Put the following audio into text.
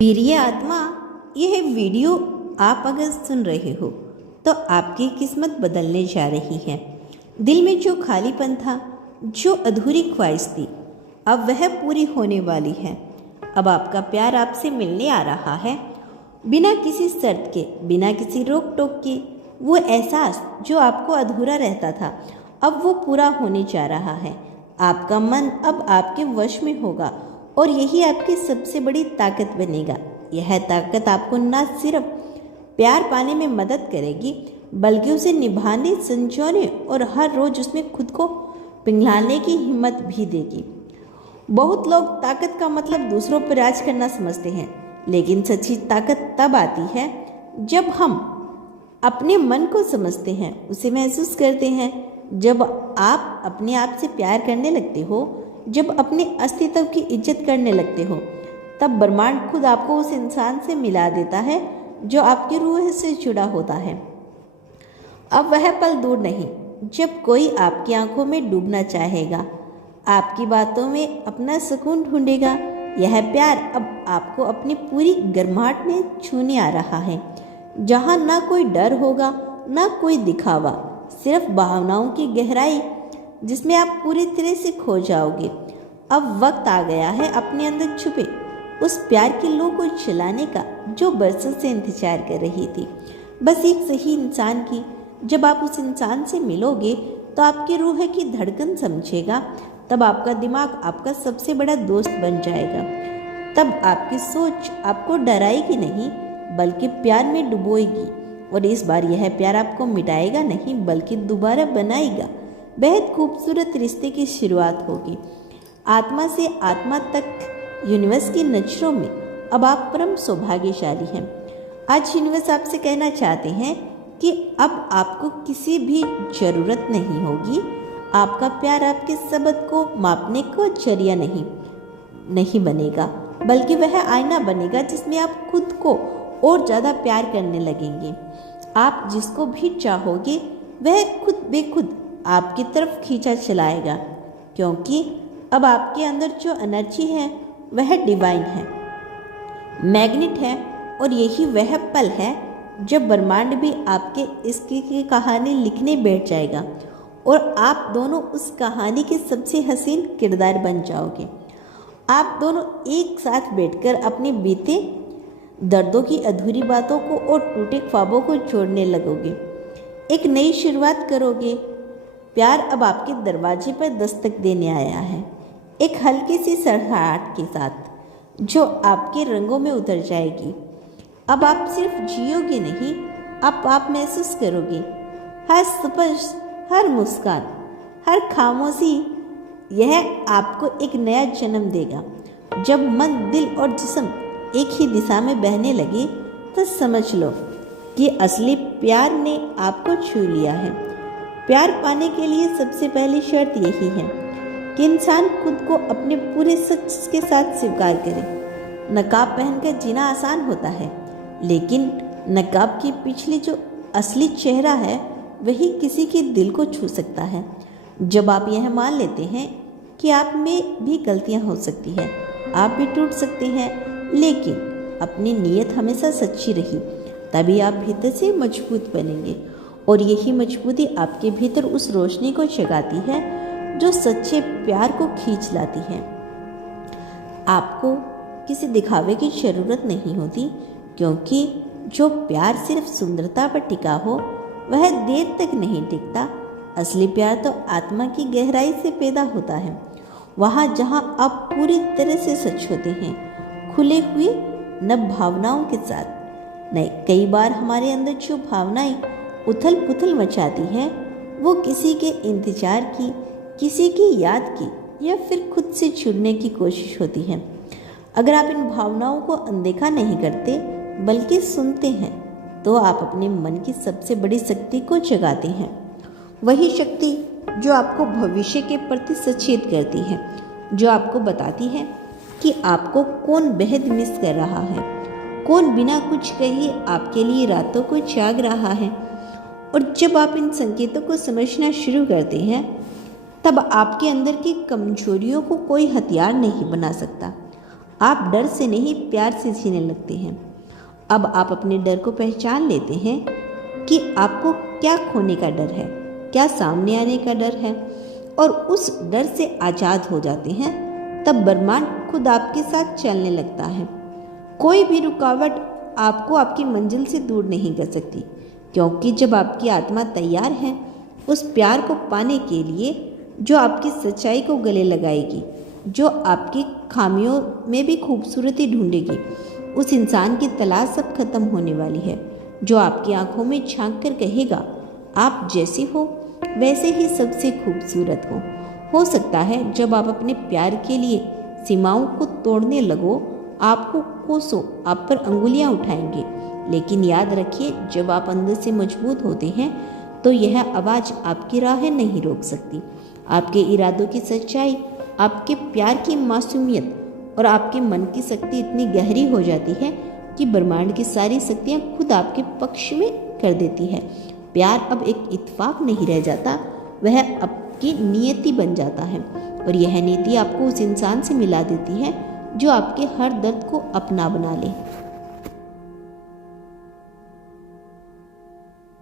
प्रिय आत्मा, यह वीडियो आप अगर सुन रहे हो तो आपकी किस्मत बदलने जा रही है। दिल में जो खालीपन था, जो अधूरी ख्वाहिश थी, अब वह पूरी होने वाली है। अब आपका प्यार आपसे मिलने आ रहा है, बिना किसी शर्त के, बिना किसी रोक टोक के। वो एहसास जो आपको अधूरा रहता था, अब वो पूरा होने जा रहा है। आपका मन अब आपके वश में होगा और यही आपकी सबसे बड़ी ताकत बनेगा। यह ताकत आपको न सिर्फ प्यार पाने में मदद करेगी, बल्कि उसे निभाने, संजोने और हर रोज उसमें खुद को पिघलाने की हिम्मत भी देगी। बहुत लोग ताकत का मतलब दूसरों पर राज करना समझते हैं, लेकिन सच्ची ताकत तब आती है जब हम अपने मन को समझते हैं, उसे महसूस करते हैं। जब आप अपने आप से प्यार करने लगते हो, जब अपने अस्तित्व की इज्जत करने लगते हो, तब ब्रह्मांड खुद आपको उस इंसान से मिला देता है जो आपकी रूह से जुड़ा होता है। अब वह पल दूर नहीं जब कोई आपकी आंखों में डूबना चाहेगा, आपकी बातों में अपना सुकून ढूंढेगा। यह प्यार अब आपको अपनी पूरी गर्माहट में छूने आ रहा है, जहाँ ना कोई डर होगा, ना कोई दिखावा, सिर्फ भावनाओं की गहराई जिसमें आप पूरी तरह से खो जाओगे। अब वक्त आ गया है अपने अंदर छुपे उस प्यार की लौ को जलाने का, जो बरसों से इंतजार कर रही थी, बस एक सही इंसान की। जब आप उस इंसान से मिलोगे तो आपकी रूह की धड़कन समझेगा, तब आपका दिमाग आपका सबसे बड़ा दोस्त बन जाएगा। तब आपकी सोच आपको डराएगी नहीं, बल्कि प्यार में डुबोएगी। और इस बार यह प्यार आपको मिटाएगा नहीं, बल्कि दोबारा बनाएगा। बेहद खूबसूरत रिश्ते की शुरुआत होगी। आत्मा से आत्मा तक यूनिवर्स की नजरों में अब आप परम सौभाग्यशाली हैं। आज यूनिवर्स आपसे कहना चाहते हैं कि अब आपको किसी भी जरूरत नहीं होगी। आपका प्यार आपके शब्द को मापने को जरिया नहीं बनेगा, बल्कि वह आईना बनेगा जिसमें आप खुद को और ज़्यादा प्यार करने लगेंगे। आप जिसको भी चाहोगे वह खुद बेखुद आपकी तरफ खींचा चलाएगा, क्योंकि अब आपके अंदर जो एनर्जी है वह डिवाइन है, मैग्नेट है। और यही वह पल है जब ब्रह्मांड भी आपके इश्क की कहानी लिखने बैठ जाएगा और आप दोनों उस कहानी के सबसे हसीन किरदार बन जाओगे। आप दोनों एक साथ बैठकर अपने बीते दर्दों की अधूरी बातों को और टूटे ख्वाबों को जोड़ने लगोगे। एक नई शुरुआत करोगे। प्यार अब आपके दरवाजे पर दस्तक देने आया है, एक हल्की सी सरसराहट के साथ जो आपके रंगों में उतर जाएगी। अब आप सिर्फ जियोगे नहीं, आप महसूस करोगे। हर स्पर्श, हर मुस्कान, हर खामोशी, यह आपको एक नया जन्म देगा। जब मन, दिल और जिस्म एक ही दिशा में बहने लगे तो समझ लो कि असली प्यार ने आपको छू लिया है। प्यार पाने के लिए सबसे पहली शर्त यही है कि इंसान खुद को अपने पूरे सच के साथ स्वीकार करे। नकाब पहनकर जीना आसान होता है, लेकिन नकाब के पिछले जो असली चेहरा है वही किसी के दिल को छू सकता है। जब आप यह मान लेते हैं कि आप में भी गलतियां हो सकती है, आप भी टूट सकते हैं, लेकिन अपनी नीयत हमेशा सच्ची रही, तभी आप भीतर से मजबूत बनेंगे। और यही मजबूती आपके भीतर उस रोशनी को जगाती है जो सच्चे प्यार को खींच लाती है। आपको किसी दिखावे की जरूरत नहीं होती, क्योंकि जो प्यार सिर्फ सुंदरता पर टिका हो वह देर तक नहीं टिकता। असली प्यार तो आत्मा की गहराई से पैदा होता है, वहाँ जहाँ आप पूरी तरह से सच होते हैं, खुले हुए, न भावनाओं के साथ। नहीं, कई बार हमारे अंदर जो भावनाएं उथल पुथल मचाती हैं, वो किसी के इंतजार की, किसी की याद की, या फिर खुद से जुड़ने की कोशिश होती है। अगर आप इन भावनाओं को अनदेखा नहीं करते बल्कि सुनते हैं, तो आप अपने मन की सबसे बड़ी शक्ति को जगाते हैं। वही शक्ति जो आपको भविष्य के प्रति सचेत करती है, जो आपको बताती है कि आपको कौन बेहद मिस कर रहा है, कौन बिना कुछ कहे आपके लिए रातों को जाग रहा है। और जब आप इन संकेतों को समझना शुरू करते हैं, तब आपके अंदर की कमजोरियों को कोई हथियार नहीं बना सकता। आप डर से नहीं प्यार से जीने लगते हैं। अब आप अपने डर को पहचान लेते हैं कि आपको क्या खोने का डर है, क्या सामने आने का डर है, और उस डर से आज़ाद हो जाते हैं। तब ब्रह्मांड खुद आपके साथ चलने लगता है। कोई भी रुकावट आपको आपकी मंजिल से दूर नहीं कर सकती, क्योंकि जब आपकी आत्मा तैयार है उस प्यार को पाने के लिए जो आपकी सच्चाई को गले लगाएगी, जो आपकी खामियों में भी खूबसूरती ढूंढेगी, उस इंसान की तलाश सब खत्म होने वाली है, जो आपकी आंखों में झांक कर कहेगा आप जैसे हो वैसे ही सबसे खूबसूरत हो सकता है जब आप अपने प्यार के लिए सीमाओं को तोड़ने लगो, आपको कोसों आप पर अंगुलियां उठाएंगे, लेकिन याद रखिए जब आप अंदर से मजबूत होते हैं तो यह आवाज़ आपकी राहें नहीं रोक सकती। आपके इरादों की सच्चाई, आपके प्यार की मासूमियत और आपके मन की शक्ति इतनी गहरी हो जाती है कि ब्रह्मांड की सारी शक्तियाँ खुद आपके पक्ष में कर देती है। प्यार अब एक इत्तेफाक नहीं रह जाता, वह आपकी नियति बन जाता है, और यह नीति आपको उस इंसान से मिला देती है जो आपके हर दर्द को अपना बना ले।